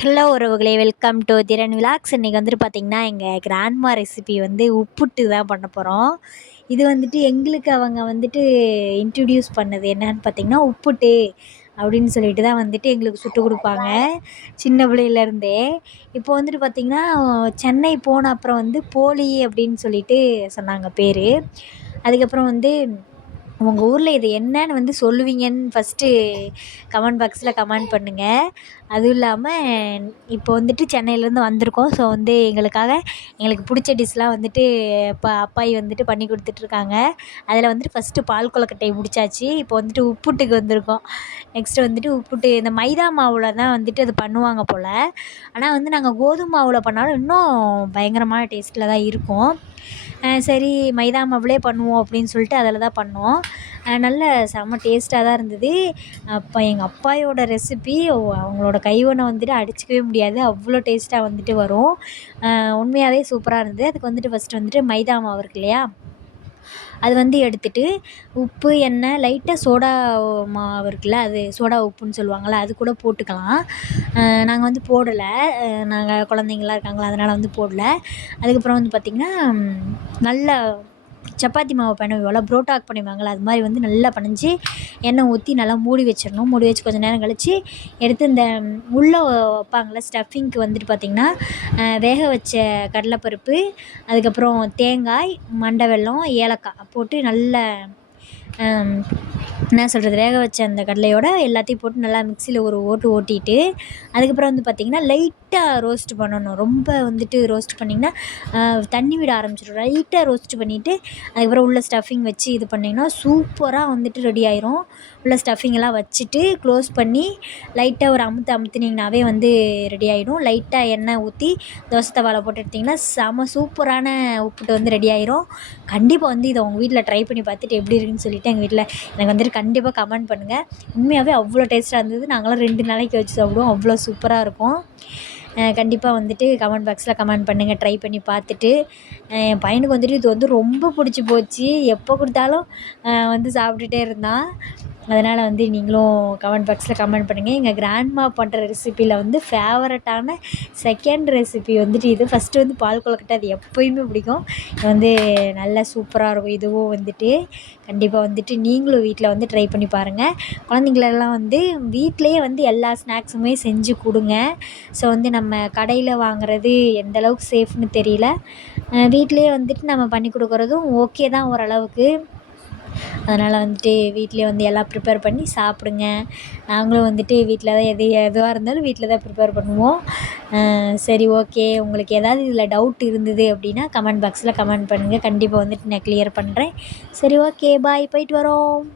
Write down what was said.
Hello உறவுகளே, welcome to திறன் vlogs. இன்றைக்கி வந்துட்டு பார்த்திங்கன்னா, எங்கள் கிராண்ட்மா ரெசிபி வந்து உப்புட்டு தான் பண்ண போகிறோம். இது வந்துட்டு எங்களுக்கு அவங்க வந்துட்டு இன்ட்ரடியூஸ் பண்ணது என்னன்னு பார்த்திங்கன்னா, உப்புட்டு அப்படின்னு சொல்லிட்டு தான் வந்துட்டு எங்களுக்கு சுட்டு கொடுப்பாங்க சின்ன பிள்ளையிலேருந்தே. இப்போ வந்துட்டு பார்த்திங்கன்னா, சென்னை போன அப்புறம் வந்து போலி அப்படின்னு சொல்லிட்டு சொன்னாங்க பேர். அதுக்கப்புறம் வந்து உங்கள் ஊரில் இது என்னன்னு வந்து சொல்லுவீங்கன்னு ஃபஸ்ட்டு கமெண்ட் பாக்ஸில் கமெண்ட் பண்ணுங்கள். அதுவும் இல்லாமல் இப்போ வந்துட்டு சென்னையிலேருந்து வந்திருக்கோம். ஸோ வந்து எங்களுக்கு பிடிச்ச டிஷ்லாம் வந்துட்டு அப்பாயி வந்துட்டு பண்ணி கொடுத்துட்ருக்காங்க. அதில் வந்துட்டு ஃபஸ்ட்டு பால் கொழுக்கட்டை முடிச்சாச்சு. இப்போ வந்துட்டு உப்புட்டுக்கு வந்திருக்கோம். நெக்ஸ்ட்டு வந்துட்டு உப்புட்டு இந்த மைதா மாவில் தான் வந்துட்டு அது பண்ணுவாங்க போல். ஆனால் வந்து நாங்கள் கோதுமை மாவில் பண்ணாலும் இன்னும் பயங்கரமான டேஸ்ட்டில் தான் இருக்கும். சரி மைதா மாவுலேயே பண்ணுவோம் அப்படின்னு சொல்லிட்டு அதில் தான் பண்ணோம். நல்ல செம்ம டேஸ்ட்டாக தான் இருந்தது. அப்போ எங்கள் அப்பாயோட ரெசிபி அவங்களோட கைவண்ணம் வந்துட்டு அடிச்சுக்கவே முடியாது. அவ்வளோ டேஸ்ட்டாக வந்துட்டு வரும். உண்மையாகவே சூப்பராக இருந்தது. அதுக்கு வந்துட்டு ஃபஸ்ட்டு வந்துட்டு மைதா மாவு இருக்கு இல்லையா, அது வந்து எடுத்துகிட்டு உப்பு, எண்ணெய், லைட்டாக சோடா மாவு இருக்குல்ல, அது சோடா உப்புன்னு சொல்லுவாங்கள்ல, அது கூட போட்டுக்கலாம். நாங்கள் வந்து போடலை. நாங்கள் குழந்தைங்களாம் இருக்காங்களா, அதனால் வந்து போடலை. அதுக்கப்புறம் வந்து பார்த்திங்கன்னா, நல்ல சப்பாத்தி மாவு பண்ணுவோம்ல, புரோட்டாக்கு பண்ணுவாங்கள்ல, அது மாதிரி வந்து நல்லா பனஞ்சு எண்ணெய் ஊற்றி நல்லா மூடி வச்சிடணும். மூடி வச்சு கொஞ்சம் நேரம் கழித்து எடுத்து இந்த உள்ளே வைப்பாங்கள்ல ஸ்டஃபிங்க்கு வந்துட்டு பார்த்திங்கன்னா, வேக வச்ச கடலைப்பருப்பு, அதுக்கப்புறம் தேங்காய், மண்டை வெல்லம், ஏலக்காய் போட்டு நல்ல என்ன சொல்கிறது, வேக வச்ச அந்த கடலையோட எல்லாத்தையும் போட்டு நல்லா மிக்சியில் ஒரு ஓட்டு ஓட்டிட்டு, அதுக்கப்புறம் வந்து பார்த்திங்கன்னா லைட்டாக ரோஸ்ட் பண்ணணும். ரொம்ப வந்துட்டு ரோஸ்ட் பண்ணிங்கன்னா தண்ணி விட ஆரம்பிச்சிடும். லைட்டாக ரோஸ்ட் பண்ணிவிட்டு அதுக்கப்புறம் உள்ள ஸ்டஃபிங் வச்சு இது பண்ணிங்கன்னா சூப்பராக வந்துட்டு ரெடி ஆயிரும். உள்ள ஸ்டஃபிங்கெல்லாம் வச்சுட்டு க்ளோஸ் பண்ணி லைட்டாக ஒரு அமுத்துனீங்கனாவே வந்து ரெடி ஆகிடும். லைட்டாக எண்ணெய் ஊற்றி தோசை தவாவில் போட்டு எடுத்திங்கன்னா செம சூப்பரான உப்புட்டு வந்து ரெடி ஆயிரும். கண்டிப்பாக வந்து இதை உங்கள் வீட்டில் ட்ரை பண்ணி பார்த்துட்டு எப்படி இருக்குன்னு சொல்லிவிட்டு எங்கள் வீட்டில் எனக்கு வந்துட்டு கண்டிப்பாக கமெண்ட் பண்ணுங்கள். உண்மையாகவே அவ்வளோ டேஸ்ட்டாக இருந்தது. நாங்களாம் 2 நாளைக்கு வச்சு சாப்பிடுவோம். அவ்வளோ சூப்பராக இருக்கும். கண்டிப்பாக வந்துட்டு கமெண்ட் பாக்ஸில் கமெண்ட் பண்ணுங்கள் ட்ரை பண்ணி பார்த்துட்டு. என் பையனுக்கு வந்துட்டு இது வந்து ரொம்ப பிடிச்சி போச்சு. எப்போ கொடுத்தாலும் வந்து சாப்பிட்டுட்டே இருந்தான். அதனால் வந்து நீங்களும் கமெண்ட் பாக்ஸில் கமெண்ட் பண்ணுங்கள். எங்கள் கிராண்ட்மா பண்ணுற ரெசிப்பியில் வந்து ஃபேவரட்டான செகண்ட் ரெசிபி வந்துட்டு இது. ஃபஸ்ட்டு வந்து பால் கொழுக்கட்டை, அது எப்போயுமே பிடிக்கும். இது வந்து நல்லா சூப்பராக இருக்கும். இதுவும் வந்துட்டு கண்டிப்பாக வந்துட்டு நீங்களும் வீட்டில் வந்து ட்ரை பண்ணி பாருங்கள். குழந்தைங்களெல்லாம் வந்து வீட்டிலையே வந்து எல்லா ஸ்நாக்ஸுமே செஞ்சு கொடுங்க. ஸோ வந்து நம்ம கடையில் வாங்குறது எந்தளவுக்கு சேஃப்னு தெரியல. வீட்டிலையே வந்துட்டு நம்ம பண்ணி கொடுக்குறதும் ஓகே தான் ஓரளவுக்கு. அதனால் வந்துட்டு வீட்டிலே வந்து எல்லாம் ப்ரிப்பேர் பண்ணி சாப்பிடுங்க. நாங்களும் வந்துட்டு வீட்டில் தான் எதுவாக இருந்தாலும் வீட்டில் தான் ப்ரிப்பேர் பண்ணுவோம். சரி, ஓகே. உங்களுக்கு ஏதாவது இதில் டவுட் இருந்தது அப்படின்னா கமெண்ட் பாக்ஸில் கமெண்ட் பண்ணுங்கள். கண்டிப்பாக வந்துட்டு நான் கிளியர் பண்ணுறேன். சரி, ஓகே, பாய், போயிட்டு வரோம்.